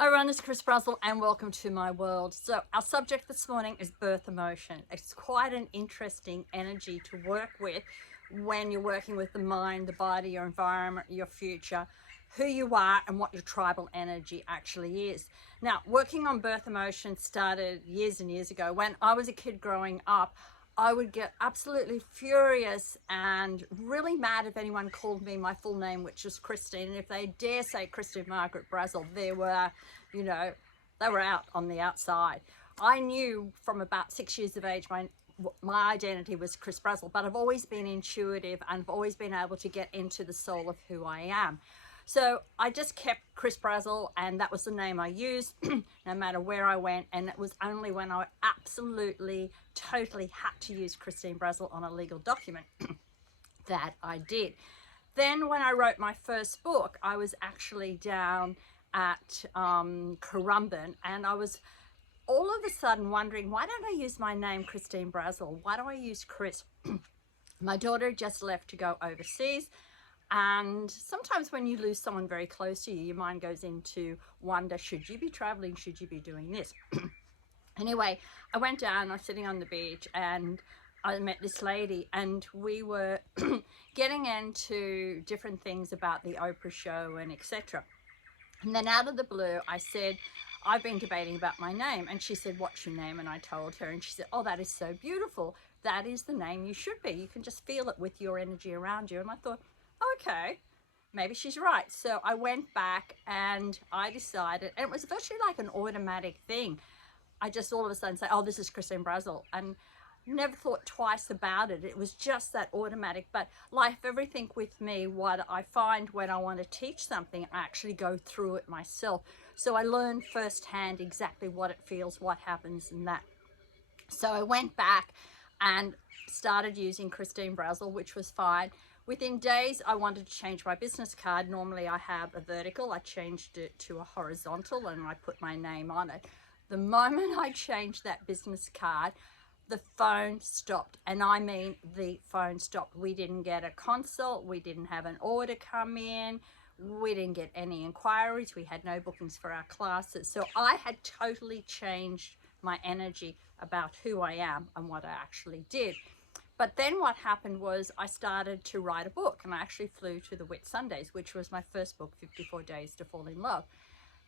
Hi everyone, this is Chris Brazel and welcome to my world. So our subject this morning is birth emotion. It's quite an interesting energy to work with when you're working with the mind, the body, your environment, your future, who you are and what your tribal energy actually is. Now, working on birth emotion started years and years ago. When I was a kid growing up, I would get absolutely furious and really mad if anyone called me my full name, which was Christine. And if they dare say Christine Margaret Brazel, they were out on the outside. I knew from about 6 years of age my identity was Chris Brazel, but I've always been intuitive and I've always been able to get into the soul of who I am. So I just kept Chris Brazel, and that was the name I used no matter where I went. And it was only when I absolutely, totally had to use Christine Brazel on a legal document that I did. Then when I wrote my first book, I was actually down at Currumbin, and I was all of a sudden wondering, why don't I use my name Christine Brazel? Why do I use Chris? My daughter just left to go overseas. And sometimes when you lose someone very close to you, your mind goes into wonder, should you be traveling? Should you be doing this? Anyway, I went down, I was sitting on the beach, and I met this lady, and we were getting into different things about the Oprah show and etc. And then out of the blue, I said, I've been debating about my name. And she said, what's your name? And I told her, and she said, oh, that is so beautiful. That is the name you should be. You can just feel it with your energy around you. And I thought, okay, maybe she's right. So I went back and I decided, and it was virtually like an automatic thing. I just all of a sudden say, oh, this is Christine Brazel, and never thought twice about it. It was just that automatic. But like everything with me, what I find when I want to teach something, I actually go through it myself. So I learn firsthand exactly what it feels, what happens, and that. So I went back and started using Christine Brazel, which was fine. Within days, I wanted to change my business card. Normally I have a vertical. I changed it to a horizontal and I put my name on it. The moment I changed that business card, the phone stopped. And I mean, the phone stopped. We didn't get a consult. We didn't have an order come in. We didn't get any inquiries. We had no bookings for our classes. So I had totally changed my energy about who I am and what I actually did. But then what happened was I started to write a book, and I actually flew to the Whitsundays, which was my first book, 54 Days to Fall in Love.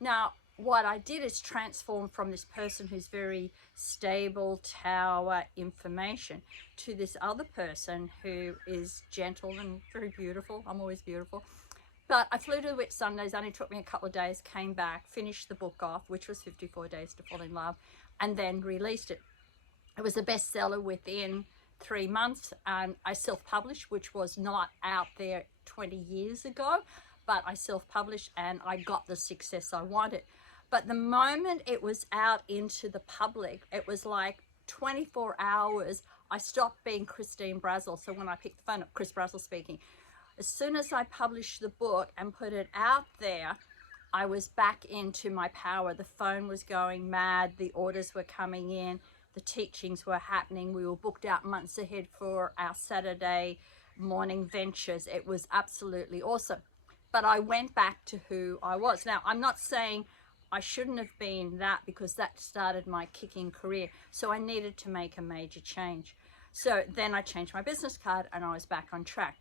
Now, what I did is transform from this person who's very stable, tower information, to this other person who is gentle and very beautiful. I'm always beautiful. But I flew to the Whitsundays, only took me a couple of days, came back, finished the book off, which was 54 Days to Fall in Love, and then released it. It was a bestseller within 3 months, and I self-published, which was not out there 20 years ago, but I self-published and I got the success I wanted. But the moment it was out into the public, it was like 24 hours, I stopped being Christine Brazel. So when I picked the phone up, Chris Brazel speaking. As soon as I published the book and put it out there, I was back into my power. The phone was going mad, the orders were coming in, the teachings were happening. We were booked out months ahead for our Saturday morning ventures. It was absolutely awesome. But I went back to who I was. Now, I'm not saying I shouldn't have been that, because that started my kicking career. So I needed to make a major change. So then I changed my business card and I was back on track.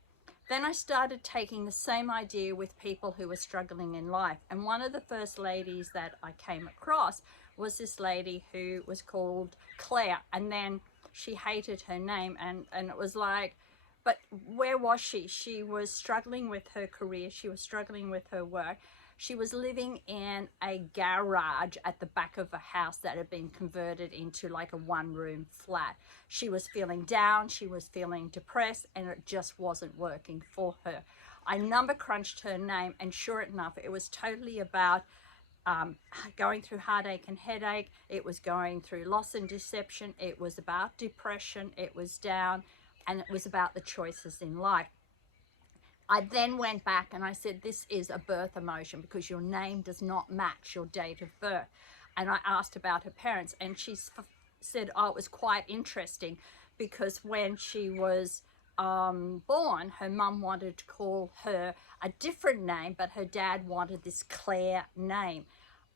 Then I started taking the same idea with people who were struggling in life. And one of the first ladies that I came across was this lady who was called Claire. And then she hated her name. And it was like, but where was she? She was struggling with her career. She was struggling with her work. She was living in a garage at the back of a house that had been converted into like a one-room flat. She was feeling down, she was feeling depressed, and it just wasn't working for her. I number crunched her name, and sure enough, it was totally about going through heartache and headache. It was going through loss and deception. It was about depression. It was down, and it was about the choices in life. I then went back and I said, this is a birth emotion because your name does not match your date of birth. And I asked about her parents, and she said, oh, it was quite interesting because when she was born, her mum wanted to call her a different name, but her dad wanted this Claire name.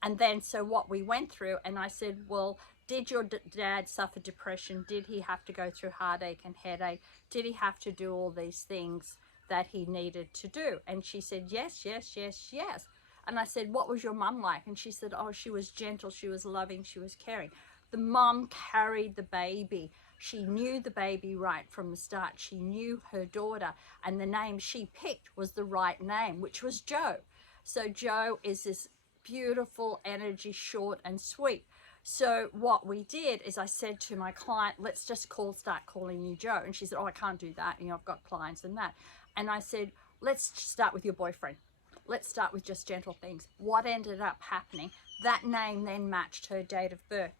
And then, so what we went through, and I said, well, did your dad suffer depression? Did he have to go through heartache and headache? Did he have to do all these things that he needed to do? And she said, yes, yes, yes, yes. And I said, what was your mum like? And she said, oh, she was gentle, she was loving, she was caring. The mum carried the baby. She knew the baby right from the start. She knew her daughter, and the name she picked was the right name, which was Joe. So Joe is this beautiful energy, short and sweet. So what we did is I said to my client, let's just start calling you Joe. And she said, oh, I can't do that. You know, I've got clients and that. And I said, let's start with your boyfriend. Let's start with just gentle things. What ended up happening? That name then matched her date of birth.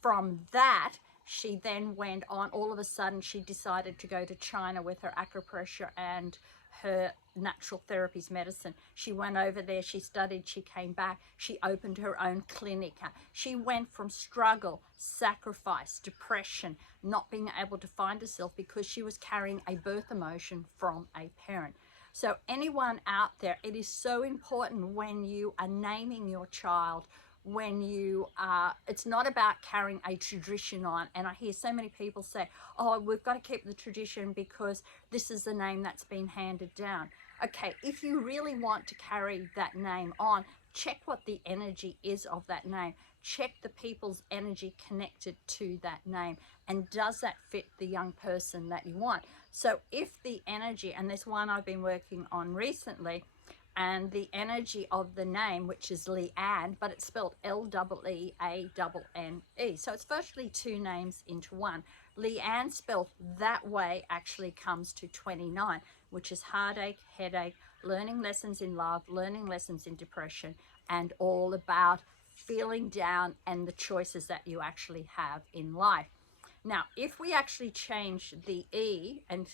From that, she then went on, all of a sudden she decided to go to China with her acupressure and her natural therapies medicine. She went over there, she studied, she came back, she opened her own clinic. She went from struggle, sacrifice, depression, not being able to find herself because she was carrying a birth emotion from a parent. So anyone out there, it is so important when you are naming your child, when you are, it's not about carrying a tradition on. And I hear so many people say, oh, we've got to keep the tradition because this is the name that's been handed down. Okay, if you really want to carry that name on, check what the energy is of that name. Check the people's energy connected to that name, and does that fit the young person that you want? So if the energy, and there's one I've been working on recently, and the energy of the name, which is Leanne, but it's spelled Leeanne. So it's virtually two names into one. Leanne spelled that way actually comes to 29, which is heartache, headache, learning lessons in love, learning lessons in depression, and all about feeling down and the choices that you actually have in life. Now, if we actually change the E and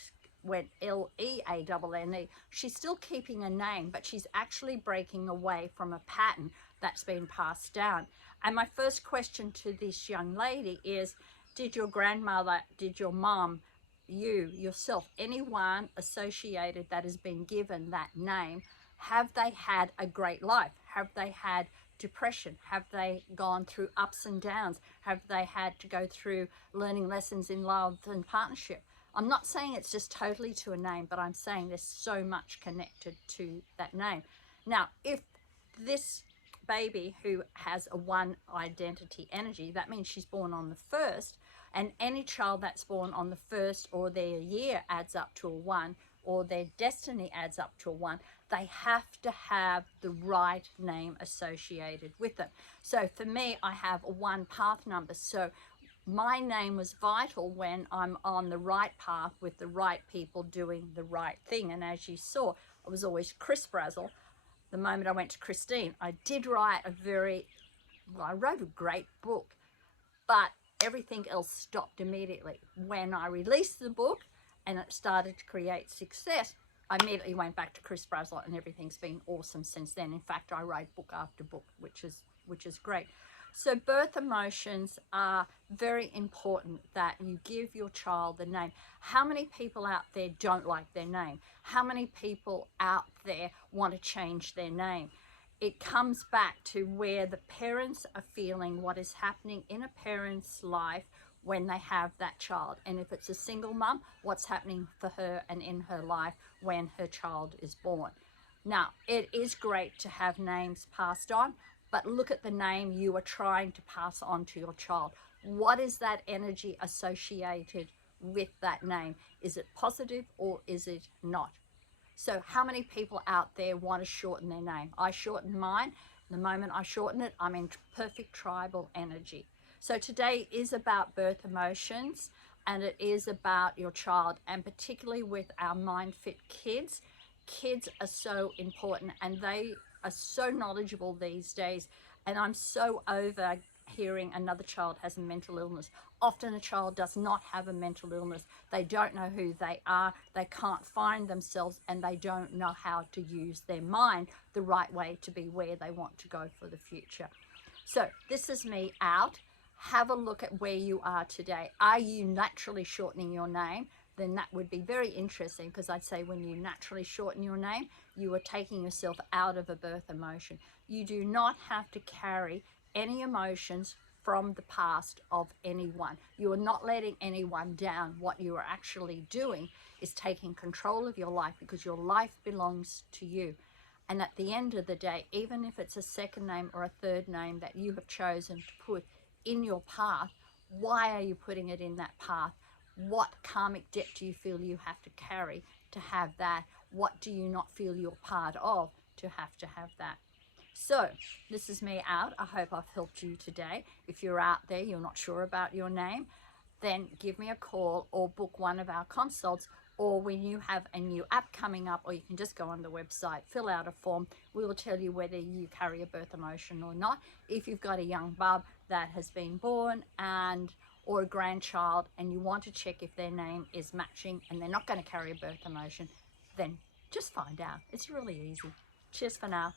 went Leanne, she's still keeping a name, but she's actually breaking away from a pattern that's been passed down. And my first question to this young lady is, did your grandmother, did your mom, you, yourself, anyone associated that has been given that name, have they had a great life? Have they had depression? Have they gone through ups and downs? Have they had to go through learning lessons in love and partnership? I'm not saying it's just totally to a name, but I'm saying there's so much connected to that name. Now, if this baby who has a one identity energy, that means she's born on the first, and any child that's born on the first, or their year adds up to a one, or their destiny adds up to a one, they have to have the right name associated with them. So for me, I have a one path number. So my name was vital when I'm on the right path with the right people doing the right thing. And as you saw, I was always Chris Brazel. The moment I went to Christine, I did write I wrote a great book, but everything else stopped immediately. When I released the book and it started to create success, I immediately went back to Chris Brazel, and everything's been awesome since then. In fact, I write book after book, which is great. So birth emotions are very important, that you give your child the name. How many people out there don't like their name? How many people out there want to change their name? It comes back to where the parents are feeling what is happening in a parent's life when they have that child. And if it's a single mum, what's happening for her and in her life when her child is born. Now, it is great to have names passed on, but look at the name you are trying to pass on to your child. What is that energy associated with that name? Is it positive or is it not? So how many people out there want to shorten their name? I shortened mine. The moment I shorten it, I'm in perfect tribal energy. So today is about birth emotions, and it is about your child, and particularly with our Mind Fit kids. Kids are so important, and they are so knowledgeable these days. And I'm so over hearing another child has a mental illness. Often a child does not have a mental illness. They don't know who they are, they can't find themselves, and they don't know how to use their mind the right way to be where they want to go for the future. So this is me out. Have a look at where you are today. Are you naturally shortening your name? Then that would be very interesting, because I'd say when you naturally shorten your name, you are taking yourself out of a birth emotion. You do not have to carry any emotions from the past of anyone. You are not letting anyone down. What you are actually doing is taking control of your life, because your life belongs to you. And at the end of the day, even if it's a second name or a third name that you have chosen to put in your path, why are you putting it in that path? What karmic debt do you feel you have to carry to have that? What do you not feel you're part of to have that? So this is me out. I hope I've helped you today. If you're out there, you're not sure about your name, then give me a call or book one of our consults, or when you have a new app coming up, or you can just go on the website, fill out a form. We will tell you whether you carry a birth emotion or not. If you've got a young bub that has been born or a grandchild, and you want to check if their name is matching and they're not going to carry a birth emotion, then just find out. It's really easy. Cheers for now.